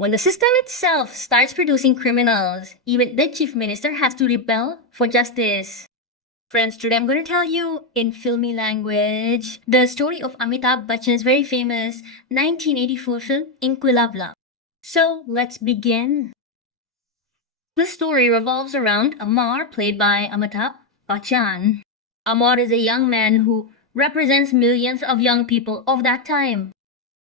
When the system itself starts producing criminals, even the chief minister has to rebel for justice. Friends, today I'm going to tell you in filmy language the story of Amitabh Bachchan's very famous 1984 film Inkalaab Movie. So let's begin. The story revolves around Amar, played by Amitabh Bachchan. Amar is a young man who represents millions of young people of that time.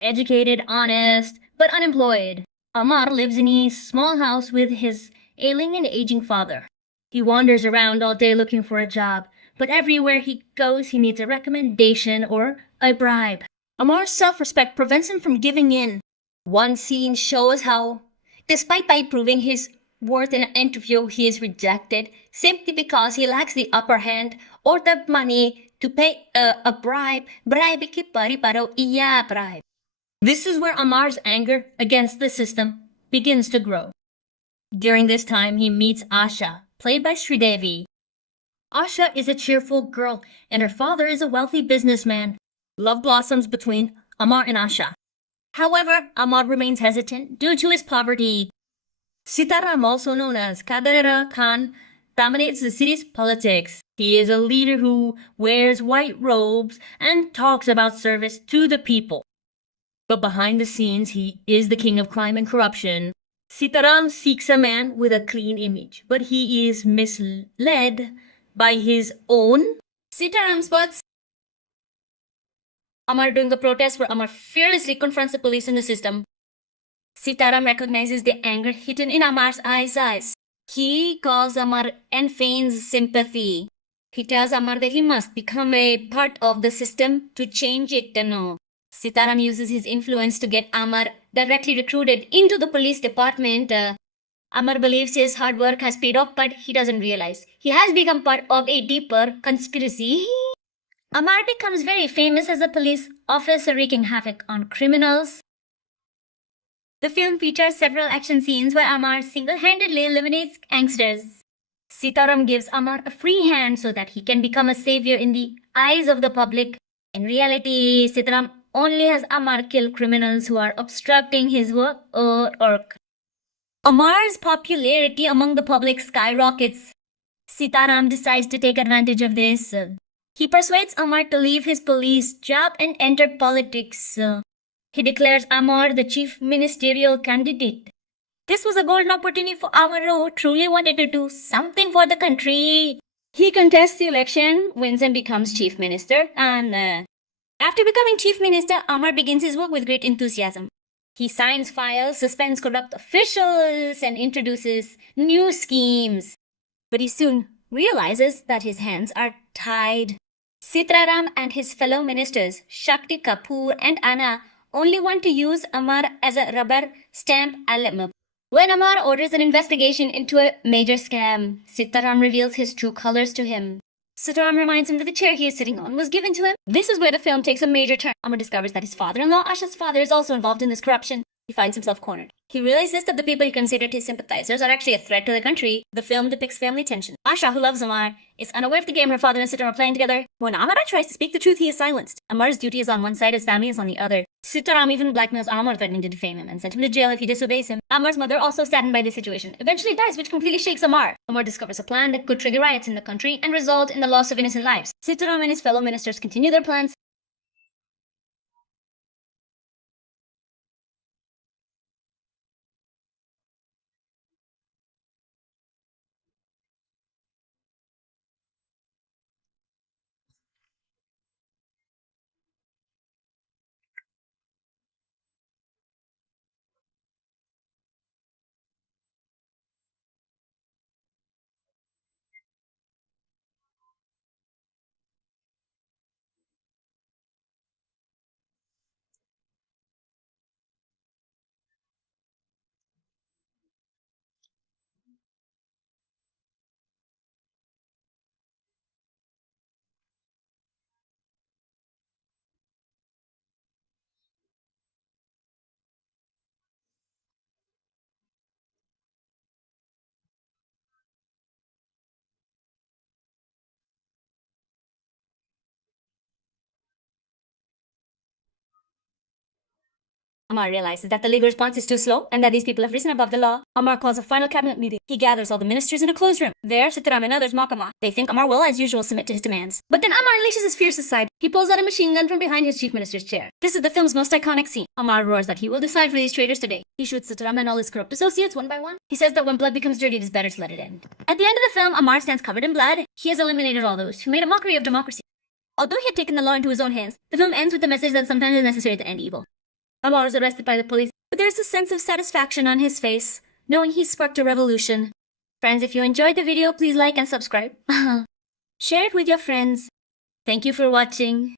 Educated, honest, but unemployed. Amar lives in a small house with his ailing and aging father. He wanders around all day looking for a job, but everywhere he goes he needs a recommendation or a bribe. Amar's self-respect prevents him from giving in. One scene shows how, despite by proving his worth in an interview, he is rejected simply because he lacks the upper hand or the money to pay a bribe. Bribe ki pari paro iya bribe. This is where Amar's anger against the system begins to grow. During this time, he meets Asha, played by Sridevi. Asha is a cheerful girl, and her father is a wealthy businessman. Love blossoms between Amar and Asha. However, Amar remains hesitant due to his poverty. Sitaram, also known as Kadera Khan, dominates the city's politics. He is a leader who wears white robes and talks about service to the people. But behind the scenes, he is the king of crime and corruption. Sitaram seeks a man with a clean image, but he is misled by his own. Sitaram spots Amar during the protest where Amar fearlessly confronts the police and the system. Sitaram recognizes the anger hidden in Amar's eyes. He calls Amar and feigns sympathy. He tells Amar that he must become a part of the system to change it. No. Sitaram uses his influence to get Amar directly recruited into the police department. Amar believes his hard work has paid off, but he doesn't realize he has become part of a deeper conspiracy. Amar becomes very famous as a police officer wreaking havoc on criminals. The film features several action scenes where Amar single-handedly eliminates gangsters. Sitaram gives Amar a free hand so that he can become a savior in the eyes of the public. In reality, Sitaram only has Amar kill criminals who are obstructing his work or Amar's popularity among the public skyrockets. Sitaram decides to take advantage of this. He persuades Amar to leave his police job and enter politics. He declares Amar the chief ministerial candidate. This was a golden opportunity for Amar who truly wanted to do something for the country. He contests the election, wins and becomes chief minister, and after becoming chief minister, Amar begins his work with great enthusiasm. He signs files, suspends corrupt officials, and introduces new schemes. But he soon realizes that his hands are tied. Sitaram and his fellow ministers, Shakti Kapoor and Anna, only want to use Amar as a rubber stamp element. When Amar orders an investigation into a major scam, Sitaram reveals his true colors to him. Sitaram reminds him that the chair he is sitting on was given to him. This is where the film takes a major turn. Amar discovers that his father-in-law, Asha's father, is also involved in this corruption. He finds himself cornered. He realizes that the people he considered his sympathizers are actually a threat to the country. The film depicts family tension. Asha, who loves Amar, is unaware of the game her father and Sitaram are playing together. When Amar tries to speak the truth, he is silenced. Amar's duty is on one side, his family is on the other. Sitaram even blackmails Amar, threatening to defame him and send him to jail if he disobeys him. Amar's mother, also saddened by this situation, eventually dies, which completely shakes Amar. Amar discovers a plan that could trigger riots in the country and result in the loss of innocent lives. Sitaram and his fellow ministers continue their plans, Amar realizes that the legal response is too slow and that these people have risen above the law. Amar calls a final cabinet meeting. He gathers all the ministers in a closed room. There, Sitaram and others mock Amar. They think Amar will, as usual, submit to his demands. But then Amar unleashes his fiercest side. He pulls out a machine gun from behind his chief minister's chair. This is the film's most iconic scene. Amar roars that he will decide for these traitors today. He shoots Sitaram and all his corrupt associates one by one. He says that when blood becomes dirty, it is better to let it end. At the end of the film, Amar stands covered in blood. He has eliminated all those who made a mockery of democracy. Although he had taken the law into his own hands, the film ends with the message that sometimes it is necessary to end evil. Amar is arrested by the police, but there's a sense of satisfaction on his face, knowing he sparked a revolution. Friends, if you enjoyed the video, please like and subscribe. Share it with your friends. Thank you for watching.